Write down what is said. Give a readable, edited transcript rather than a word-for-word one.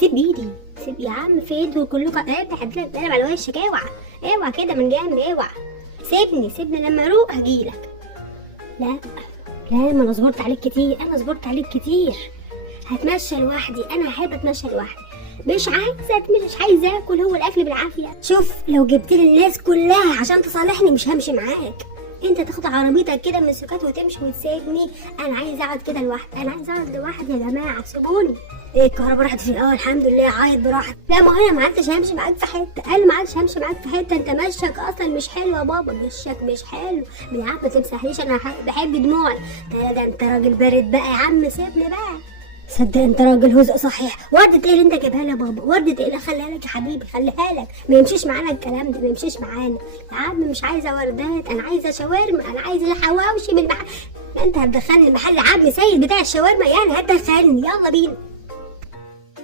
سيب ايدي، سيب يا عم، في ايده كلكم هتقلب على وشك. اوعى كده من جنب، اوعى. سيبني لما اروق هجيلك. لا ما انا صبرت عليك كتير، هتمشى لوحدي، انا هحب اتمشى لوحدي. مش عايزه اكل، هو الاكل بالعافيه. شوف، لو جبت لي الناس كلها عشان تصالحني مش همشي معاك. انت تاخد عربيتك كده من السكات وتمشي وتسيبني. انا عايز اقعد كده لوحدي، يا جماعه سيبوني. ايه الكهرباء راحت فين؟ الحمد لله، عيط براحتك. لا ما انا ما عدتش همشي معاك في حته، انت مشيك اصلا مش حلو يا بابا، مشيك مش حلو. يا عم ما تمسحليش، انا بحب دموعي. ده انت راجل بارد بقى يا عم، سيبني بقى. صدق انت راجل هزء صحيح. وردة ايه اللي انت جايبها لي يا بابا؟ وردة ايه اللي خليها لك يا حبيبي؟ خليها لك، ما يمشيش معانا الكلام ده، ما يمشيش معانا يا عم. مش عايزه وردات، انا عايزه شاورما، انا عايزه الحواوشي من محل. انت هتدخلني محل عم سيد بتاع الشاورما يعني؟ هتدخلني؟ يلا بينا.